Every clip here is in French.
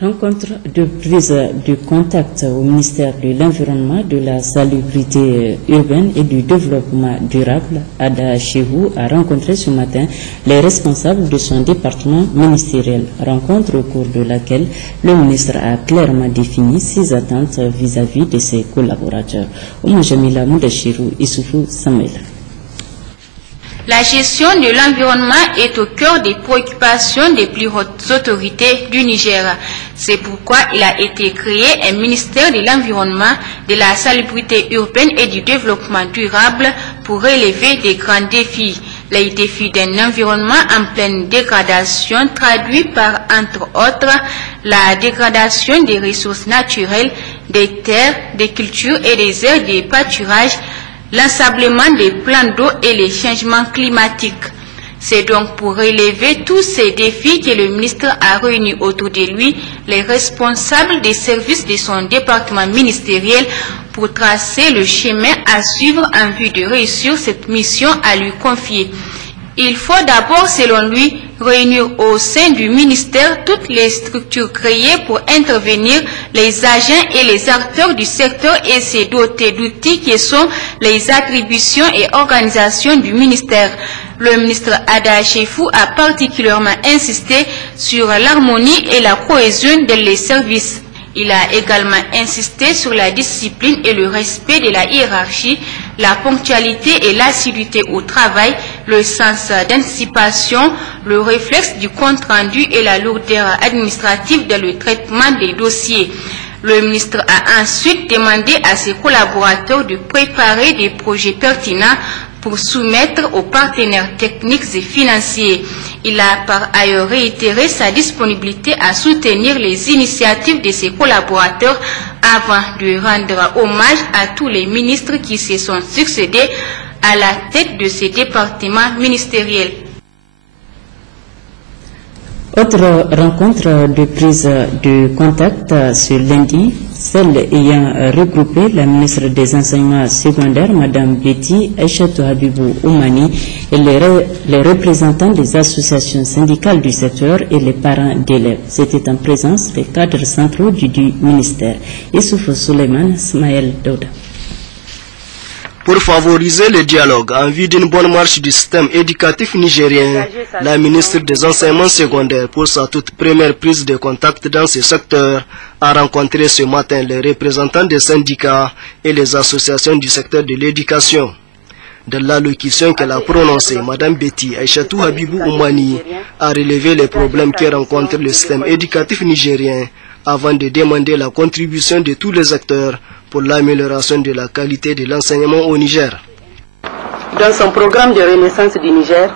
Rencontre de prise de contact au ministère de l'Environnement, de la Salubrité urbaine et du Développement durable. Ada Chehou a rencontré ce matin les responsables de son département ministériel. Rencontre au cours de laquelle le ministre a clairement défini ses attentes vis-à-vis de ses collaborateurs. Oumou Jamila Moudachirou Issoufou Samuel. La gestion de l'environnement est au cœur des préoccupations des plus hautes autorités du Niger. C'est pourquoi il a été créé un ministère de l'Environnement, de la Salubrité urbaine et du Développement durable pour relever des grands défis. Les défis d'un environnement en pleine dégradation traduit par, entre autres, la dégradation des ressources naturelles, des terres, des cultures et des aires de pâturage, l'ensablement des plans d'eau et les changements climatiques. C'est donc pour relever tous ces défis que le ministre a réuni autour de lui les responsables des services de son département ministériel pour tracer le chemin à suivre en vue de réussir cette mission à lui confier. Il faut d'abord, selon lui, réunir au sein du ministère toutes les structures créées pour intervenir, les agents et les acteurs du secteur et se doter d'outils qui sont les attributions et organisations du ministère. Le ministre Ada Chehou a particulièrement insisté sur l'harmonie et la cohésion dans les services. Il a également insisté sur la discipline et le respect de la hiérarchie, la ponctualité et l'assiduité au travail, le sens d'anticipation, le réflexe du compte-rendu et la lourdeur administrative dans le traitement des dossiers. Le ministre a ensuite demandé à ses collaborateurs de préparer des projets pertinents pour soumettre aux partenaires techniques et financiers. Il a par ailleurs réitéré sa disponibilité à soutenir les initiatives de ses collaborateurs avant de rendre hommage à tous les ministres qui se sont succédés à la tête de ces départements ministériels. Autre rencontre de prise de contact ce lundi, celle ayant regroupé la ministre des Enseignements secondaires, Mme Betty Aïchatou Habibou Oumani, et les représentants des associations syndicales du secteur et les parents d'élèves. C'était en présence des cadres centraux du ministère. Issoufou Suleiman, Smaël Douda. Pour favoriser le dialogue en vue d'une bonne marche du système éducatif nigérien, la ministre des Enseignements secondaires, pour sa toute première prise de contact dans ce secteur, a rencontré ce matin les représentants des syndicats et les associations du secteur de l'éducation. Dans l'allocution qu'elle a prononcée, Mme Betty Aïchatou Habibou Oumani a relevé les problèmes que rencontre le système éducatif nigérien avant de demander la contribution de tous les acteurs pour l'amélioration de la qualité de l'enseignement au Niger. Dans son programme de renaissance du Niger,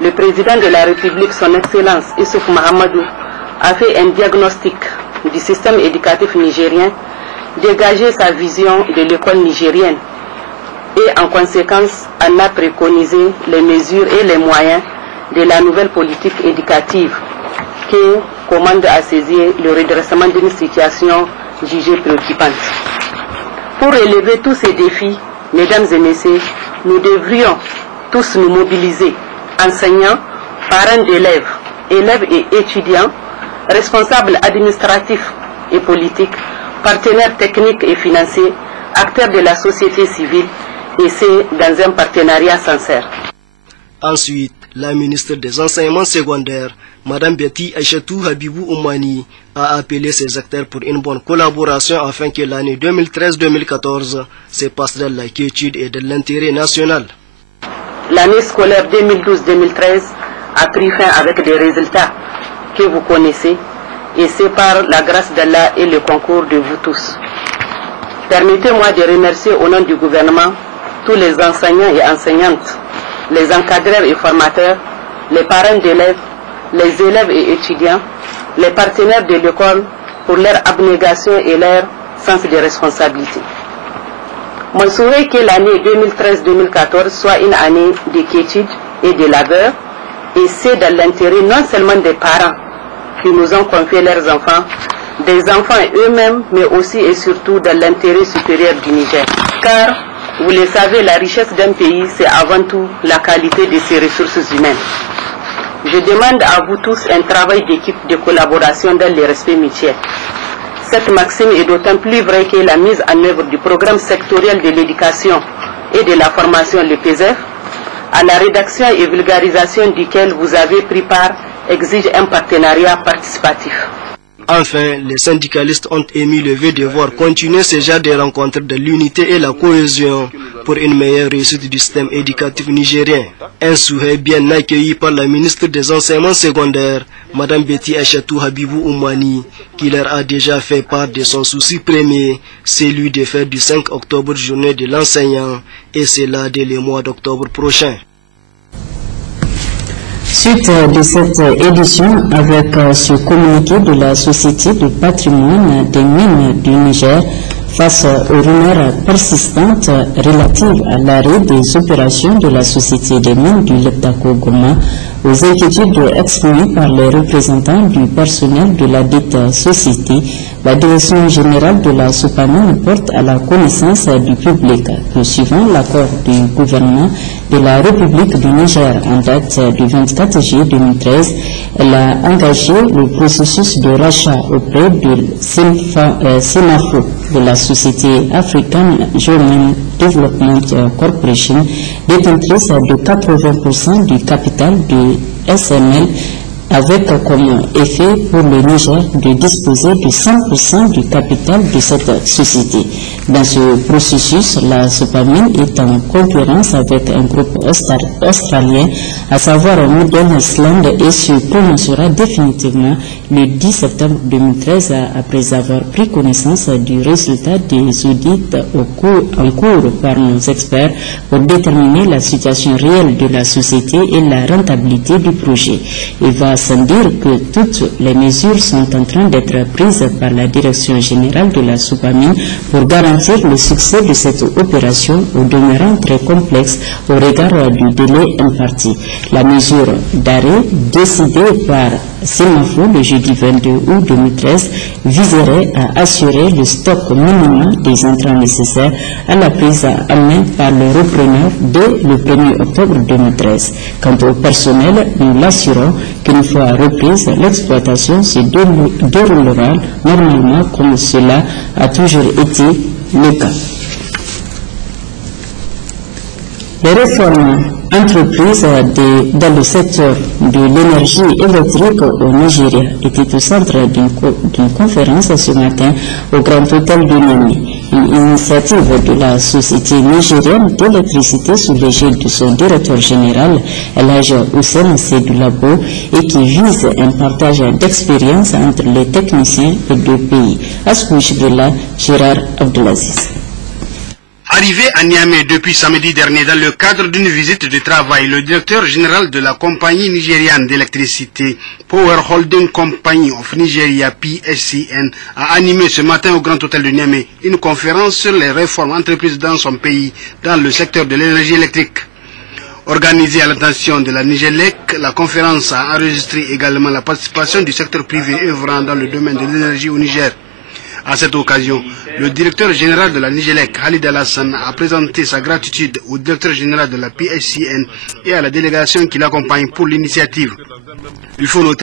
le président de la République, son Excellence Issoufou Mahamadou, a fait un diagnostic du système éducatif nigérien, dégagé sa vision de l'école nigérienne et en conséquence en a préconisé les mesures et les moyens de la nouvelle politique éducative qui commande à saisir le redressement d'une situation jugée préoccupante. Pour relever tous ces défis, mesdames et messieurs, nous devrions tous nous mobiliser, enseignants, parents d'élèves, élèves et étudiants, responsables administratifs et politiques, partenaires techniques et financiers, acteurs de la société civile, et c'est dans un partenariat sincère. Ensuite, la ministre des Enseignements secondaires, Mme Betty Aïchatou Habibou Oumani, a appelé ses acteurs pour une bonne collaboration afin que l'année 2013-2014 se passe dans la quiétude et de l'intérêt national. L'année scolaire 2012-2013 a pris fin avec des résultats que vous connaissez et c'est par la grâce d'Allah et le concours de vous tous. Permettez-moi de remercier au nom du gouvernement tous les enseignants et enseignantes, les encadreurs et formateurs, les parents d'élèves, les élèves et étudiants, les partenaires de l'école pour leur abnégation et leur sens de responsabilité. Mon souhait est que l'année 2013-2014 soit une année de quiétude et de labeur, et c'est dans l'intérêt non seulement des parents qui nous ont confié leurs enfants, des enfants eux-mêmes, mais aussi et surtout dans l'intérêt supérieur du Niger. Car, vous le savez, la richesse d'un pays, c'est avant tout la qualité de ses ressources humaines. Je demande à vous tous un travail d'équipe de collaboration dans le respect mutuel. Cette maxime est d'autant plus vraie que la mise en œuvre du programme sectoriel de l'éducation et de la formation, le PESEF, à la rédaction et vulgarisation duquel vous avez pris part, exige un partenariat participatif. Enfin, les syndicalistes ont émis le vœu de voir continuer ce genre de rencontres de l'unité et la cohésion pour une meilleure réussite du système éducatif nigérien. Un souhait bien accueilli par la ministre des Enseignements secondaires, Mme Betty Aïchatou Habibou Oumani, qui leur a déjà fait part de son souci premier, celui de faire du 5 octobre journée de l'enseignant, et cela dès le mois d'octobre prochain. Suite de cette édition, avec ce communiqué de la Société de patrimoine des mines du Niger, face aux rumeurs persistantes relatives à l'arrêt des opérations de la Société des mines du Leptako Goma, aux inquiétudes exprimées par les représentants du personnel de la dite société, la Direction générale de la SOPAMIN porte à la connaissance du public que, suivant l'accord du gouvernement de la République du Niger en date du 24 juillet 2013, elle a engagé le processus de rachat auprès de SEMAFO, de la Société African Human Development Corporation, détentrice de 80% du capital du SML, avec comme effet pour le Niger de disposer de 100% du capital de cette société. Dans ce processus, la SOPAMIN est en concurrence avec un groupe australien, à savoir Modern Island, et se prononcera définitivement le 10 septembre 2013 après avoir pris connaissance du résultat des audits en cours par nos experts pour déterminer la situation réelle de la société et la rentabilité du projet. Il va sans dire que toutes les mesures sont en train d'être prises par la Direction générale de la SOPAMIN pour garantir le succès de cette opération, au demeurant très complexe au regard du délai imparti. La mesure d'arrêt décidée par SEMAFO le jeudi 22 août 2013 viserait à assurer le stock minimum des entrants nécessaires à la prise en main par le repreneur dès le 1er octobre 2013. Quant au personnel, nous l'assurons qu'une fois reprise, l'exploitation se déroulera normalement comme cela a toujours été le cas. Les réformes entreprises dans le secteur de l'énergie électrique au Nigeria étaient au centre d'une conférence ce matin au Grand Hôtel de Niamey. Une initiative de la Société nigérienne d'électricité sous l'égide de son directeur général, Elhadji Hussein Seydou-Labo, et qui vise un partage d'expérience entre les techniciens des deux pays. Ascouchbilla, Gérard Abdelaziz. Arrivé à Niamey depuis samedi dernier dans le cadre d'une visite de travail, le directeur général de la compagnie nigériane d'électricité Power Holding Company of Nigeria PSCN a animé ce matin au Grand Hôtel de Niamey une conférence sur les réformes entreprises dans son pays dans le secteur de l'énergie électrique. Organisée à l'attention de la Nigelec, la conférence a enregistré également la participation du secteur privé œuvrant dans le domaine de l'énergie au Niger. À cette occasion, le directeur général de la Nigelec, Khalid Alassane, a présenté sa gratitude au directeur général de la PSCN et à la délégation qui l'accompagne pour l'initiative. Il faut noter